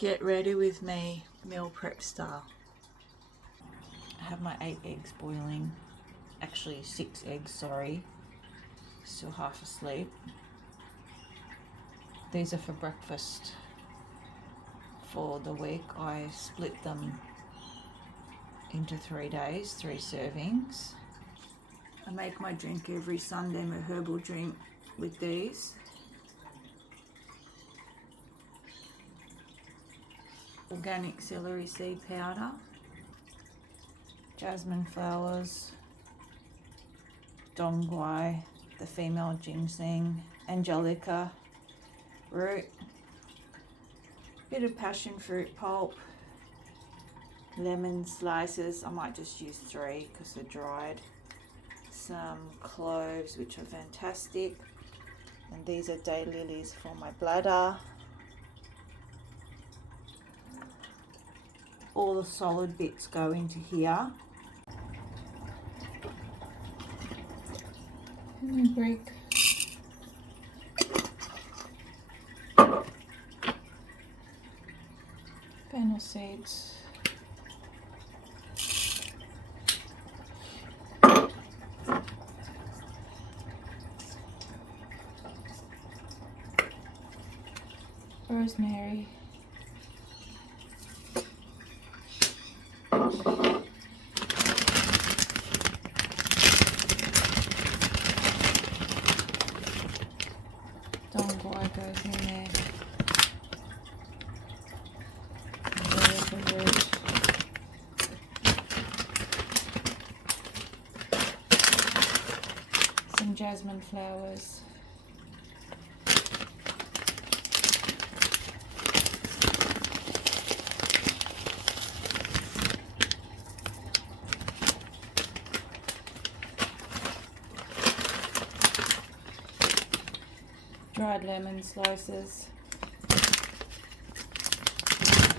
Get ready with me, meal prep style. I have my 8 eggs boiling. Actually 6 eggs, sorry. Still half asleep. These are for breakfast. For the week I split them into 3 days, 3 servings. I make my drink every Sunday, my herbal drink with these. Organic celery seed powder, jasmine flowers, dongguai, the female ginseng, angelica root, bit of passion fruit pulp, lemon slices, I might just use 3 because they're dried, some cloves which are fantastic, and these are daylilies for my bladder. All the solid bits go into here. And break fennel seeds. Rosemary. Dongguai goes in there. Root. Some jasmine flowers. Dried lemon slices.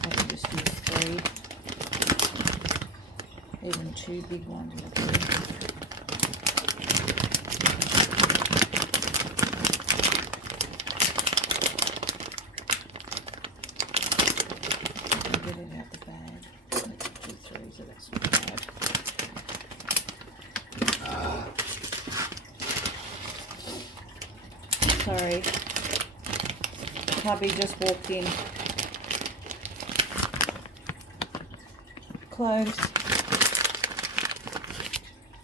I can just use 3. Even 2 big ones will do. I'll get it out the bag. Let's do 3, so that's not bad. Sorry, hubby just walked in. Cloves,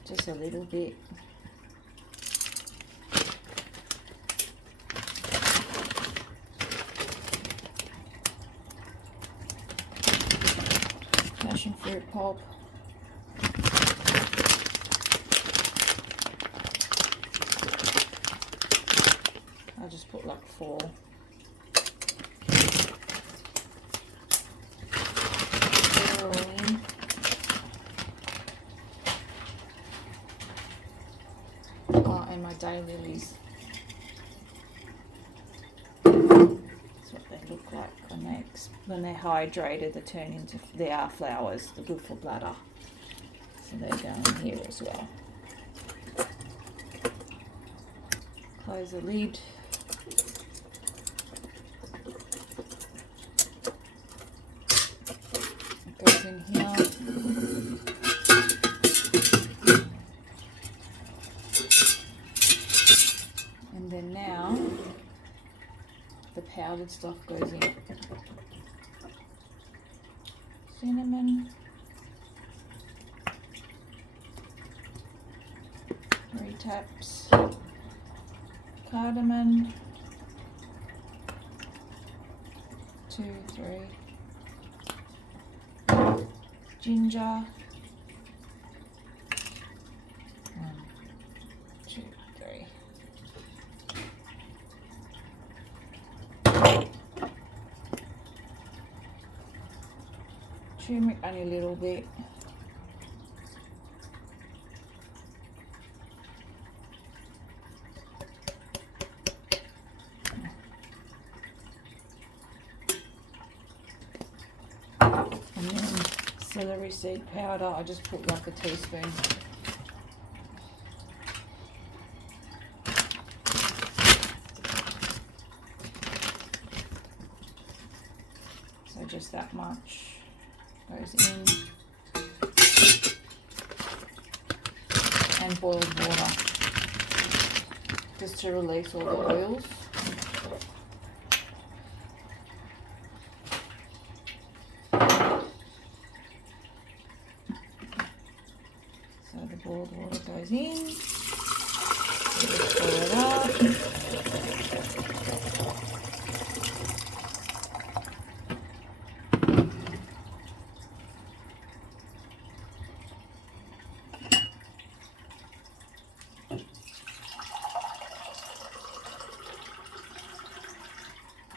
just a little bit. Passion fruit pulp. I'll just put like 4. They're all in. Oh, and my daylilies. That's what they look like when they're hydrated. They turn into, they are flowers. They're good for bladder. So they go in here as well. Close the lid. Goes in here. And then now the powdered stuff goes in. Cinnamon, 3 taps, cardamom, 2, 3, ginger, 1, 2, 3. Turmeric only a little bit. And then celery seed powder, I just put like a teaspoon. So just that much goes in. And boiled water, just to release all the oils. So the boiled water goes in, just boil it up.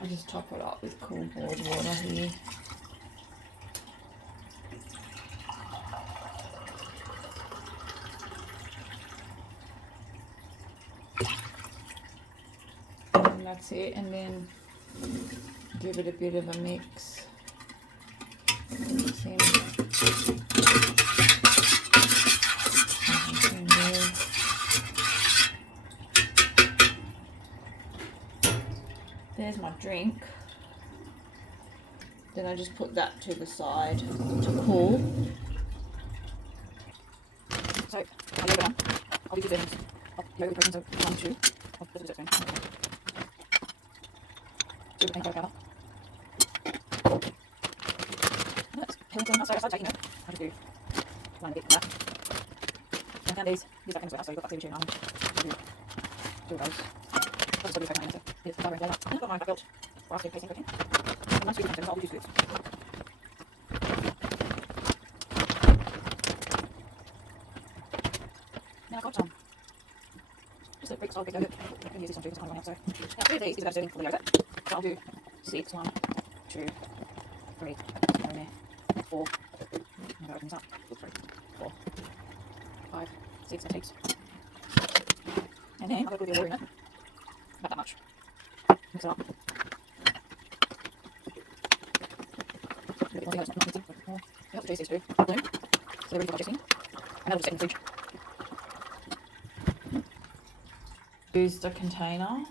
I just top it up with cool boiled water here. And that's it, and then give it a bit of a mix. Mix in. There's my drink. Then I just put that to the side to cool. So my yoga one, I'll do 2 servings of yoga protein, so 1, 2 of the dessert spoon. 2 of cocoa powder. That's healthy. So I started taking it. I'll just do 1 bit of that. And I found these back in the warehouse, so you've got that TV tune. I'll do 2 of those. I'll just do coconut, so it's the flavour and flavour. I've got my belt for after casing protein. And once we do I'll do 2 scoops. Now I've got just a brick solid yogurt. I can use this one too because I can't run out. So now 3 of these is about a serving for the yogurt. So I'll do 6, 1, 2, 3, go in there, 4. I'm going to open this up. 3, 4, 5, 6, that's heaps. And then I've got a little bit of water in it. About that much. Mix it up. One thing that's not mixing, but more. You have to taste these too. Bloom. So they're ready for digesting. And that'll just sit in the fridge. Used a container.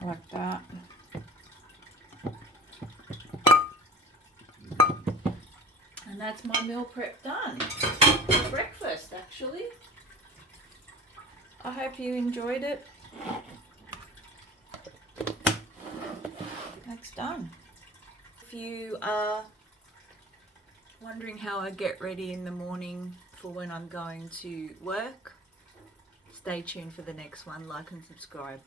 Like that. And that's my meal prep done. Breakfast, actually. I hope you enjoyed it. That's done. If you are wondering how I get ready in the morning for when I'm going to work, stay tuned for the next one. Like and subscribe.